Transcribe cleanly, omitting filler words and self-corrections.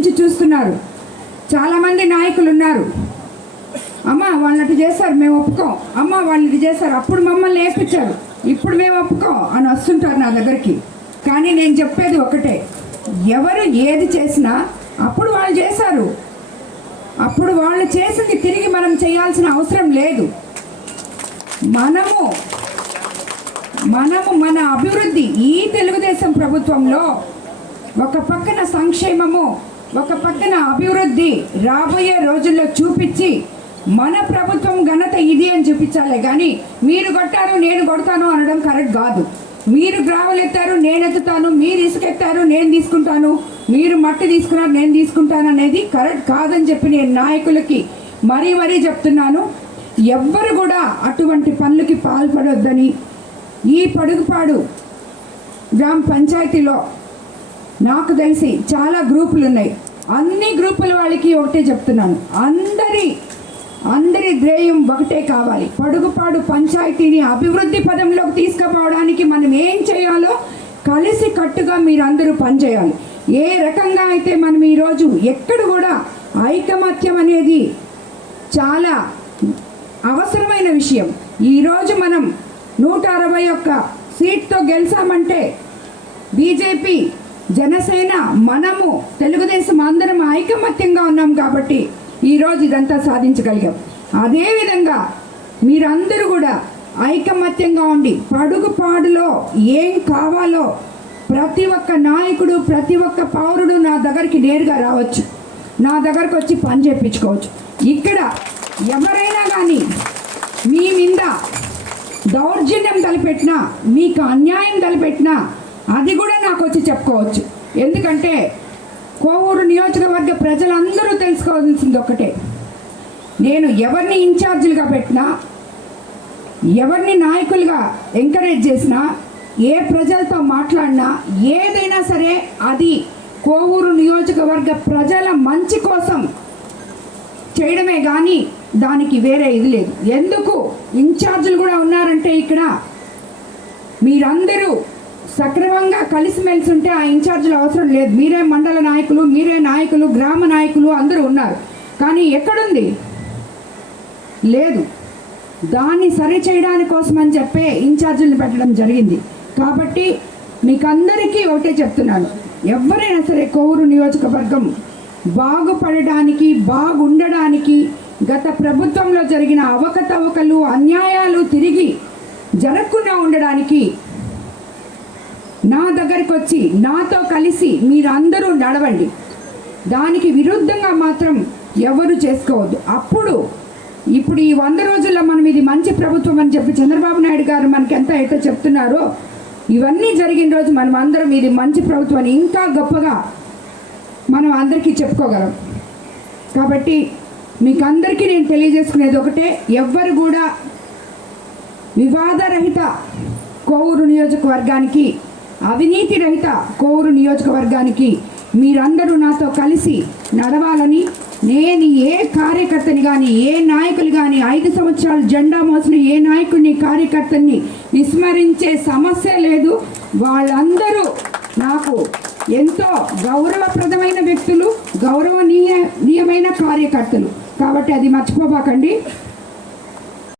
నుంచి చూస్తున్నారు. చాలామంది నాయకులు ఉన్నారు, అమ్మ వాళ్ళకి చేశారు మేము ఒప్పుకోం, అమ్మ వాళ్ళు ఇది చేశారు, అప్పుడు మమ్మల్ని ఏపించారు, ఇప్పుడు మేము ఒప్పుకోం అని వస్తుంటారు నా దగ్గరికి. కానీ నేను చెప్పేది ఒకటే, ఎవరు ఏది చేసినా అప్పుడు వాళ్ళు చేశారు, అప్పుడు వాళ్ళు చేసింది తిరిగి మనం చేయాల్సిన అవసరం లేదు. మనము మన అభివృద్ధి ఈ తెలుగుదేశం ప్రభుత్వంలో ఒక పక్కన సంక్షేమము, ఒక పక్కన అభివృద్ధి రాబోయే రోజుల్లో చూపించి మన ప్రభుత్వం ఘనత ఇది అని చూపించాలి. కానీ మీరు కొట్టారు నేను కొడతాను అనడం కరెక్ట్ కాదు. మీరు గ్రావెల్ ఎత్తారు నేను ఎత్తుతాను, మీరు ఇసుకెత్తారు నేను తీసుకుంటాను, మీరు మట్టి తీసుకున్నారు నేను తీసుకుంటాను అనేది కరెక్ట్ కాదని చెప్పి నేను నాయకులకి మరీ చెప్తున్నాను. ఎవ్వరు కూడా అటువంటి పనులకి పాల్పడొద్దని ఈ పడుగుపాడు గ్రామ పంచాయతీలో నాకు తెలిసి చాలా గ్రూపులు ఉన్నాయి. అన్ని గ్రూపుల వాళ్ళకి ఒకటే చెప్తున్నాను, అందరి ధ్యేయం ఒకటే కావాలి. పడుగుపాడు పంచాయతీని అభివృద్ధి పదంలోకి తీసుకుపోవడానికి మనం ఏం చేయాలో కలిసి కట్టుగా మీరందరూ పనిచేయాలి. ఏ రకంగా అయితే మనం ఈరోజు ఎక్కడ కూడా ఐకమత్యం అనేది చాలా అవసరమైన విషయం. ఈరోజు మనం 161 సీట్తో గెలిచామంటే బీజేపీ, జనసేన, మనము తెలుగుదేశం అందరం ఐకమత్యంగా ఉన్నాం కాబట్టి ఈరోజు ఇదంతా సాధించగలిగాం. అదేవిధంగా మీరందరూ కూడా ఐకమత్యంగా ఉండి పడుగుపాడులో ఏం కావాలో ప్రతి ఒక్క నాయకుడు, ప్రతి ఒక్క పౌరుడు నా దగ్గరికి నేరుగా రావచ్చు, నా దగ్గరకు వచ్చి పని చేయించుకోవచ్చు. ఇక్కడ ఎవరైనా కానీ మీ మీద దౌర్జన్యం తలపెట్టినా, మీకు అన్యాయం తలపెట్టినా అది కూడా నాకు వచ్చి చెప్పుకోవచ్చు. ఎందుకంటే కోవూరు నియోజకవర్గ ప్రజలందరూ తెలుసుకోవాల్సింది ఒకటే, నేను ఎవరిని ఇన్ఛార్జీలుగా పెట్టినా, ఎవరిని నాయకులుగా ఎంకరేజ్ చేసినా, ఏ ప్రజలతో మాట్లాడినా, ఏదైనా సరే అది కోవూరు నియోజకవర్గ ప్రజల మంచి కోసం చేయడమే కానీ దానికి వేరే ఇది లేదు. ఎందుకు ఇన్ఛార్జీలు కూడా ఉన్నారంటే ఇక్కడ మీరందరూ సక్రమంగా కలిసిమెలిసి ఉంటే ఆ ఇన్ఛార్జీలు అవసరం లేదు. మీరే మండల నాయకులు, మీరే నాయకులు, గ్రామ నాయకులు అందరూ ఉన్నారు. కానీ ఎక్కడుంది? లేదు. దాన్ని సరి చేయడానికి కోసం అని చెప్పే ఇన్ఛార్జీలను పెట్టడం జరిగింది. కాబట్టి మీకందరికీ ఒకటే చెప్తున్నాను, ఎవరైనా సరే కోవూరు నియోజకవర్గం బాగుపడడానికి, బాగుండడానికి, గత ప్రభుత్వంలో జరిగిన అవకతవకలు, అన్యాయాలు తిరిగి జరగకుండా ఉండడానికి నా దగ్గరికి వచ్చి నాతో కలిసి మీరందరూ నడవండి. దానికి విరుద్ధంగా మాత్రం ఎవరు చేసుకోవద్దు. ఇప్పుడు ఈ 100 రోజుల్లో మనం ఇది మంచి ప్రభుత్వం అని చెప్పి చంద్రబాబు నాయుడు గారు మనకి ఎంత అయితే చెప్తున్నారో, ఇవన్నీ జరిగిన రోజు మనం అందరం ఇది మంచి ప్రభుత్వం అని ఇంకా గొప్పగా మనం అందరికీ చెప్పుకోగలం. కాబట్టి మీకు అందరికీ నేను తెలియజేసుకునేది ఒకటే, ఎవ్వరు కూడా వివాదరహిత కోవూరు నియోజకవర్గానికి, అవినీతి రహిత కోవూరు నియోజకవర్గానికి మీరందరూ నాతో కలిసి నడవాలని, నేను ఏ కార్యకర్తని కానీ, ఏ నాయకులు కానీ, 5 సంవత్సరాలు జెండా మోసిన ఏ నాయకుడిని, కార్యకర్తని విస్మరించే సమస్య లేదు. వాళ్ళందరూ నాకు ఎంతో గౌరవప్రదమైన వ్యక్తులు, గౌరవనీయమైన కార్యకర్తలు. కాబట్టి అది మర్చిపోబాకండి.